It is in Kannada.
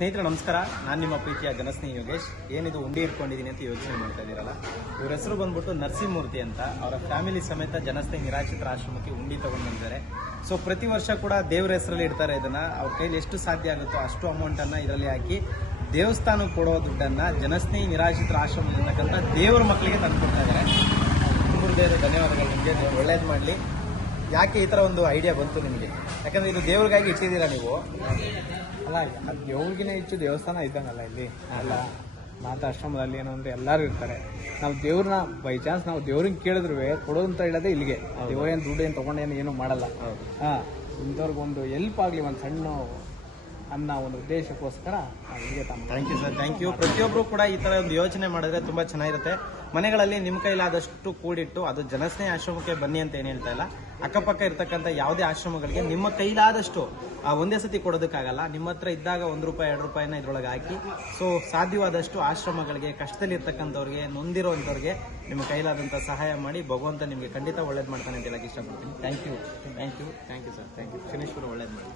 ಸ್ನೇಹಿತರೆ, ನಮಸ್ಕಾರ. ನಾನು ನಿಮ್ಮ ಪ್ರೀತಿಯ ಘನಸ್ನೇಹಿ ಯೋಗೇಶ್. ಏನಿದು ಉಂಡಿ ಇಟ್ಕೊಂಡಿದ್ದೀನಿ ಅಂತ ಯೋಚನೆ ಮಾಡ್ತಾ ಇದ್ದೀರಲ್ಲ? ಇವ್ರ ಹೆಸರು ಬಂದ್ಬಿಟ್ಟು ನರಸಿಂಹಮೂರ್ತಿ ಅಂತ. ಅವರ ಫ್ಯಾಮಿಲಿ ಸಮೇತ ಜನಸ್ನೇಹಿ ನಿರಾಶ್ರಿತರ ಆಶ್ರಮಕ್ಕೆ ಉಂಡಿ ತಗೊಂಡು ಬಂದಿದ್ದಾರೆ. ಸೊ ಪ್ರತಿ ವರ್ಷ ಕೂಡ ದೇವ್ರ ಹೆಸರಲ್ಲಿ ಇಡ್ತಾರೆ ಇದನ್ನ. ಅವ್ರ ಕೈಲಿ ಎಷ್ಟು ಸಾಧ್ಯ ಆಗುತ್ತೋ ಅಷ್ಟು ಅಮೌಂಟನ್ನು ಇದರಲ್ಲಿ ಹಾಕಿ ದೇವಸ್ಥಾನಕ್ಕೆ ಕೊಡೋ ದುಡ್ಡನ್ನು ಜನಸ್ನೇಹಿ ನಿರಾಶ್ರಿತರ ಆಶ್ರಮದಲ್ಲಿರ್ತಕ್ಕಂಥ ದೇವರ ಮಕ್ಕಳಿಗೆ ತಂದುಕೊಡ್ತಾ ಇದ್ದಾರೆ. ಧನ್ಯವಾದಗಳು ನಿಮಗೆ. ಒಳ್ಳೇದು ಮಾಡಲಿ. ಯಾಕೆ ಈ ಥರ ಒಂದು ಐಡಿಯಾ ಬಂತು ನಿಮಗೆ? ಯಾಕಂದ್ರೆ ಇದು ದೇವ್ರಿಗಾಗಿ ಇಟ್ಟಿದ್ದೀರಾ ನೀವು? ಅಲ್ಲ ಅದು ದೇವ್ರಿಗಿನ ಹೆಚ್ಚು ದೇವಸ್ಥಾನ ಇದ್ದಂಗಲ್ಲ ಇಲ್ಲಿ. ಅಲ್ಲ ಮಾತಾ ಆಶ್ರಮದಲ್ಲಿ ಏನು ಅಂದ್ರೆ ಎಲ್ಲರೂ ಇರ್ತಾರೆ. ನಾವು ದೇವ್ರನ್ನ ಬೈ ಚಾನ್ಸ್ ನಾವು ದೇವ್ರಿಗೆ ಕೇಳಿದ್ರು ಕೊಡೋದು ಅಂತ ಹೇಳೋದೇ ಇಲ್ಲಿಗೆ. ದೇವ್ರ ಏನು ದುಡ್ಡು ಏನು ತೊಗೊಂಡೇನು ಏನು ಮಾಡಲ್ಲ. ಹೌದು. ಇಂಥವ್ರಿಗೆ ಒಂದು ಎಲ್ಪ್ ಆಗಲಿ ಒಂದು ಸಣ್ಣ ಅನ್ನೋ ಒಂದು ಉದ್ದೇಶಕ್ಕೋಸ್ಕರ thank you sir thank you ಪ್ರತಿಯೊಬ್ಬರು ಕೂಡ ಈ ತರ ಒಂದು ಯೋಚನೆ ಮಾಡಿದ್ರೆ ತುಂಬಾ ಚೆನ್ನಾಗಿರುತ್ತೆ. ಮನೆಗಳಲ್ಲಿ ನಿಮ್ಮ ಕೈಲಾದಷ್ಟು ಕೂಡಿಟ್ಟು ಅದು ಜನಸ್ನೇಹ ಆಶ್ರಮಕ್ಕೆ ಬನ್ನಿ ಅಂತ ಏನು ಹೇಳ್ತಾ ಇಲ್ಲ. ಅಕ್ಕಪಕ್ಕ ಇರ್ತಕ್ಕಂಥ ಯಾವುದೇ ಆಶ್ರಮಗಳಿಗೆ ನಿಮ್ಮ ಕೈಲಾದಷ್ಟು ಒಂದೇ ಸತಿ ಕೊಡೋದಕ್ಕಾಗಲ್ಲ. ನಿಮ್ಮ ಹತ್ರ ಇದ್ದಾಗ ಒಂದು ರೂಪಾಯಿ, ಎರಡು ರೂಪಾಯಿನ ಇದ್ರೊಳಗೆ ಹಾಕಿ. ಸೊ ಸಾಧ್ಯವಾದಷ್ಟು ಆಶ್ರಮಗಳಿಗೆ ಕಷ್ಟದಲ್ಲಿ ಇರ್ತಕ್ಕಂಥವ್ರಿಗೆ ನೊಂದಿರೋಂಥವ್ರಿಗೆ ನಿಮ್ಮ ಕೈಲಾದಂಥ ಸಹಾಯ ಮಾಡಿ. ಭಗವಂತ ನಿಮಗೆ ಖಂಡಿತ ಒಳ್ಳೇದು ಮಾಡ್ತಾನೆ ಅಂತ ಹೇಳಕ್ಕೆ ಇಷ್ಟಪಡ್ತೀನಿ. Thank you thank you thank you sir thank you Shaneshwara ಒಳ್ಳೇದು ಮಾಡಿ.